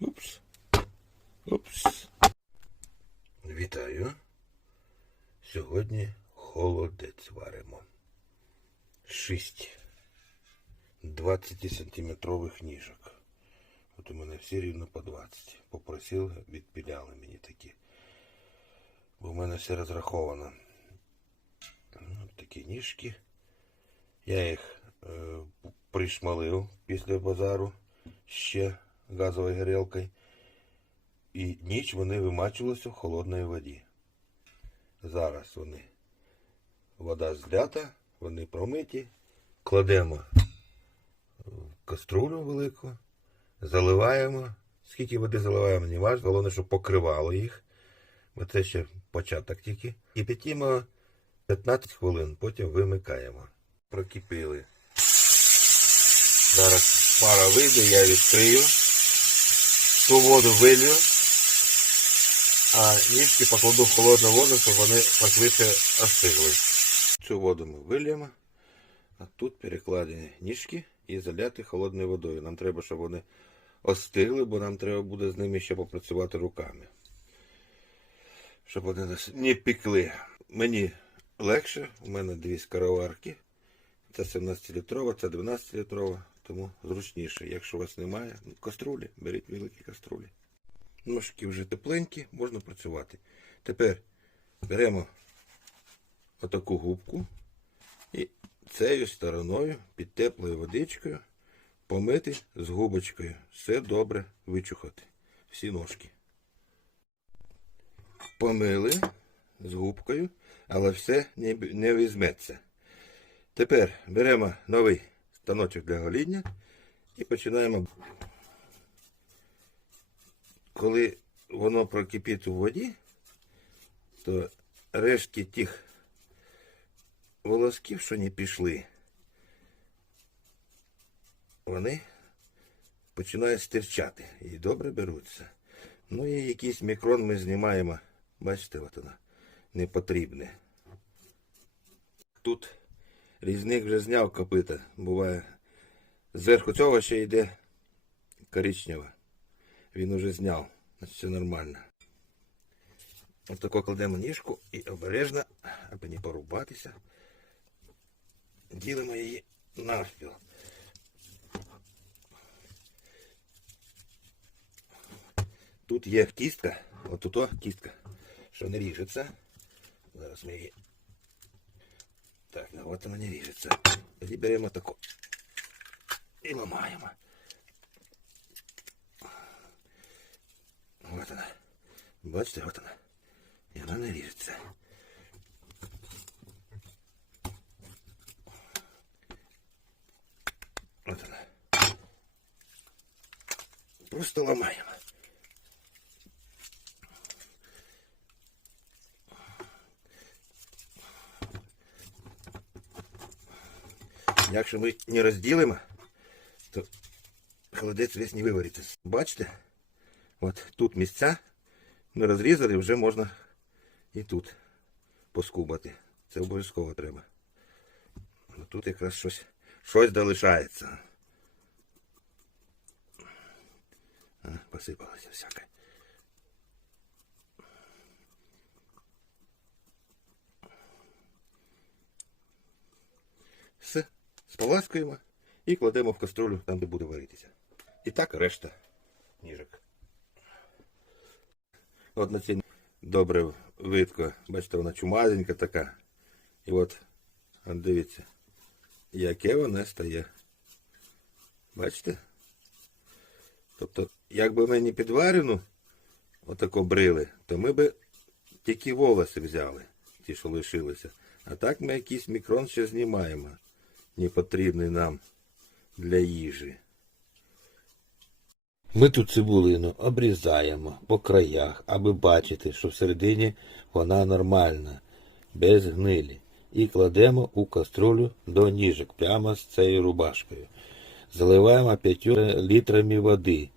Упс. Упс. Вітаю. Сьогодні холодець варимо. Шість 20-сантиметрових ніжок. От у мене всі рівно по 20. Попросили, відпіляли мені такі. Бо в мене все розраховано. От такі ніжки. Я їх е, пришмалив після базару ще газовою горілкою. І ніч вони вимачувалися в холодній воді. Зараз вони. Вода злята, вони промиті. Кладемо в каструлю велику, заливаємо. Скільки води заливаємо, не важливо, головне, щоб покривало їх. Бо це ще початок тільки. І п'ятімо 15 хвилин, потім вимикаємо. Прокипіли. Зараз пара вийде, я відкрию. Ту воду вилью, а ніжки покладу в холодну воду, щоб вони пошвидше остигли. Цю воду ми вильємо, а тут перекладені ніжки і заляти холодною водою. Нам треба, щоб вони остигли, бо нам треба буде з ними ще попрацювати руками. Щоб вони нас не пекли. Мені легше, у мене дві скороварки. Це 17-літрова, це 12-літрова, тому зручніше. Якщо у вас немає ну, каструлі, беріть великі каструлі. Ножки вже тепленькі, можна працювати. Тепер беремо отаку губку і цією стороною під теплою водичкою помити з губочкою. Все добре вичухати. Всі ножки. Помили з губкою, але все не, візьметься. Тепер беремо новий станочок для гоління і починаємо. Коли воно прокипить у воді, то рештки тих волосків, що не пішли, вони починають стирчати і добре беруться. Ну і якийсь мікрон ми знімаємо. Бачите, от вона непотрібне. Тут різник вже зняв копита. Буває. Зверху цього ще йде коричнева. Він уже зняв. Значить все нормально. Ось тако кладемо ніжку і обережно, аби не порубатися. Ділимо її навпіл. Тут є кістка, от тут кістка, що не ріжеться. Зараз ми її так, ну от вона не ріжеться. Тоді беремо таку і ламаємо. От вона. Бачите, от вона. І вона не ріжеться. От вона. Просто ламаємо. Якщо ми не розділимо, то холодець весь не вивариться. Бачите? От тут місця ми розрізали, вже можна і тут поскубати. Це обов'язково треба. А тут якраз щось, щось залишається. А, посипалося всяке. Все, споласкуємо і кладемо в каструлю там, де буде варитися. І так решта ніжок. От на цій добре видко. Бачите, вона чумазенька така. І от, дивіться, яке воно стає. Бачите? Тобто, якби ми не підварену отако брили, то ми би тільки волоси взяли, ті, що лишилися. А так ми якийсь мікрон ще знімаємо, не потрібний нам для їжі. Ми тут цибулину обрізаємо по краях, аби бачити, що всередині вона нормальна, без гнилі. І кладемо у каструлю до ніжок прямо з цією рубашкою. Заливаємо 5 літрами води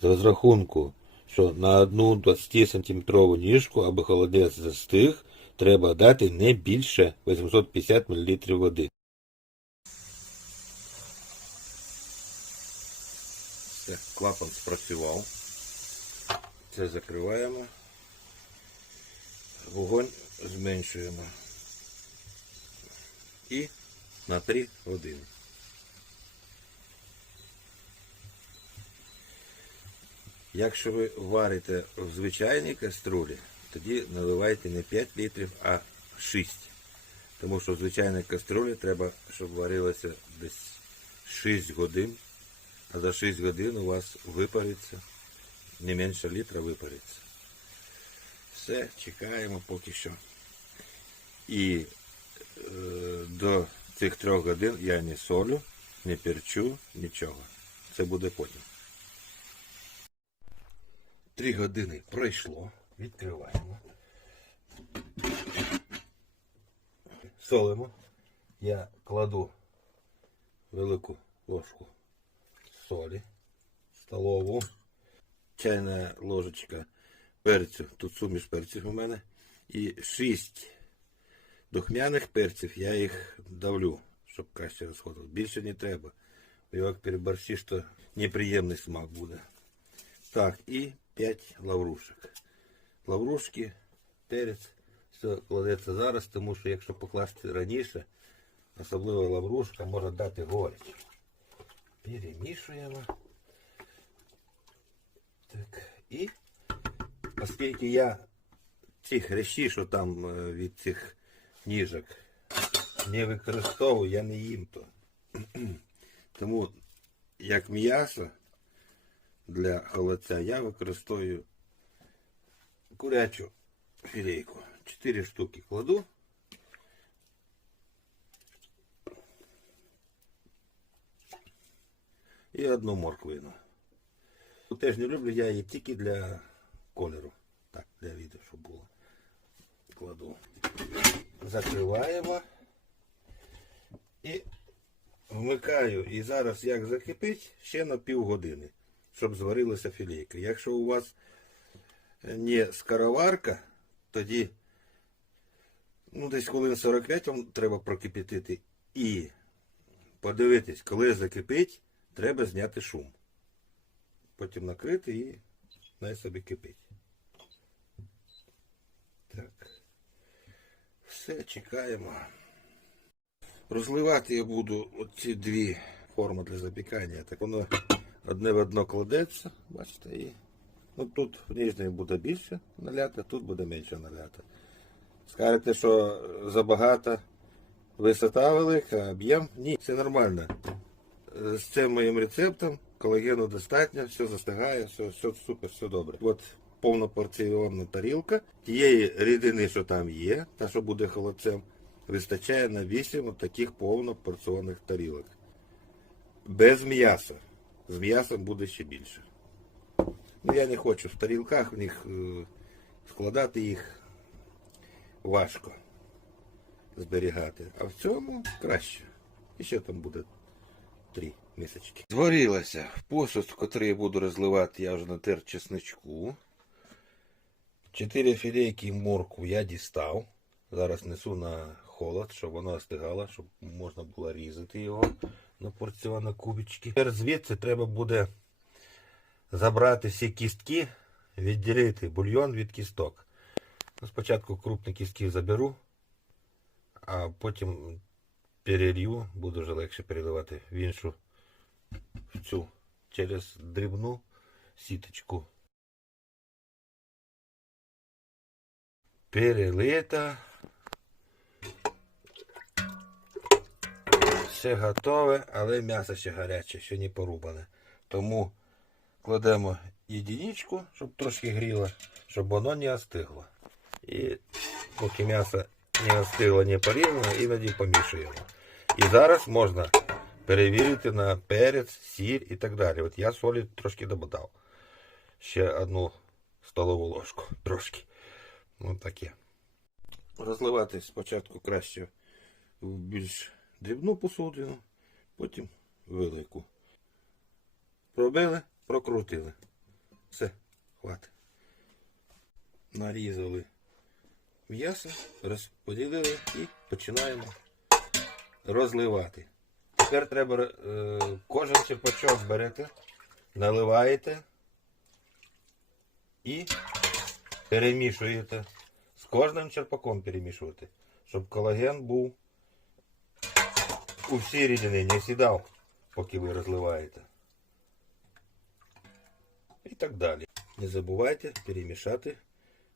з розрахунку, що на одну 20 сантиметрову ніжку, аби холодець застиг, треба дати не більше 850 мл води. Все, клапан спрацював. Це закриваємо. Вогонь зменшуємо. І на 3 години. Якщо ви варите в звичайній каструлі, тоді наливайте не 5 літрів, а 6. Тому що в звичайній каструлі треба, щоб варилося десь 6 годин, за 6 годин у вас випариться, не менше літра випариться. Все, чекаємо поки що. І е, до цих трьох годин я не солю, не перчу, нічого. Це буде потім. Три години пройшло. Відкриваємо. Солимо. Я кладу велику ложку солі столову. Чайна ложечка перцю. Тут суміш перців у мене. І шість духмяних перців. Я їх давлю, щоб краще розходило. Більше не треба. Як переборщиш, то неприємний смак буде. Так, і 5 лаврушок. Лаврушки, перець, все кладеться зараз, тому що якщо покласти раніше, особливо лаврушка може дати горіч. Перемішуємо. Так, і оскільки я ці хрящі, що там е, від цих ніжок, не використовую, я не їм то. Тому як м'ясо для холодця я використовую курячу філейку. Чотири штуки кладу. І одну морквину. Теж не люблю, я її тільки для кольору. Так, для відео, щоб було. Кладу. Закриваємо. І вмикаю. І зараз як закипить, ще на півгодини, щоб зварилася філейка. Якщо у вас не скороварка, тоді ну, десь хвилин 45 вам треба прокипятити. І подивитись, коли закипить, треба зняти шум. Потім накрити і най собі кипить. Так. Все, чекаємо. Розливати я буду оці дві форми для запікання. Так воно одне в одно кладеться, бачите, і ну, тут в нижній буде більше наляти, тут буде менше наляти. Скажете, що забагато висота велика, об'єм? Ні, це нормально. Е, З цим моїм рецептом колагену достатньо, все застигає, все, все супер, все добре. От повнопорціонна тарілка. Тієї рідини, що там є, та що буде холодцем, вистачає на 8 от таких повнопорціонних тарілок. Без м'яса. З м'ясом буде ще більше. Ну, я не хочу в тарілках в них е, складати їх важко зберігати. А в цьому краще. І ще там буде три мисочки. Зварилася посуд, котрий я буду розливати, я вже натер чесничку. Чотири філейки морку я дістав. Зараз несу на холод, щоб воно остигало, щоб можна було різати його на порціонні кубички. Тепер звідси треба буде забрати всі кістки, відділити бульйон від кісток. Ну, спочатку крупні кістки заберу, а потім перелью, буду вже легше переливати в іншу в цю через дрібну сіточку. Перелита. Все готове, але м'ясо ще гаряче, ще не порубане. Тому кладемо єдиничку, щоб трошки гріло, щоб воно не остигло. І поки м'ясо не остигло, не порізано, іноді помішуємо. І зараз можна перевірити на перець, сіль і так далі. От я солі трошки додав. Ще одну столову ложку. Трошки. Ну таке. Розливати спочатку краще в більш дрібну посудину, потім велику. Пробили, прокрутили. Все, хватить. Нарізали м'ясо, розподілили і починаємо розливати. Тепер треба е, кожен черпачок берете, наливаєте І перемішуєте. З кожним черпаком перемішуєте, щоб колаген був у всій рідині, не сідав, поки ви розливаєте. І так далі. Не забувайте перемішати,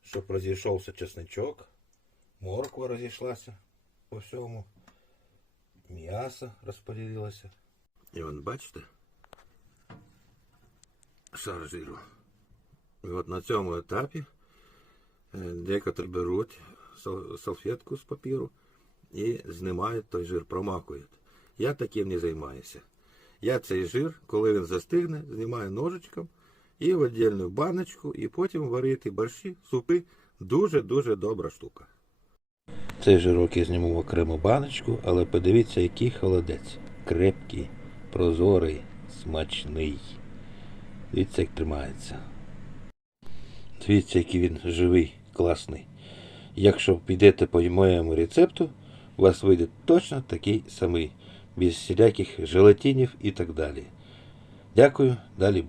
щоб розійшовся чесничок, морква розійшлася по всьому, м'ясо розподілилося. І вон бачите? Шар жиру. І от на цьому етапі е, декотрі беруть салфетку з папіру і знімають той жир, промакують. Я таким не займаюся. Я цей жир, коли він застигне, знімаю ножичком і в віддільну баночку, і потім варити борщі, супи. Дуже-дуже добра штука. Цей жирок я зніму в окрему баночку, але подивіться, який холодець. Крепкий, прозорий, смачний. Дивіться, як тримається. Дивіться, який він живий, класний. Якщо підете по моєму рецепту, у вас вийде точно такий самий, без всіляких желатинів і так далі. Дякую, далі буду.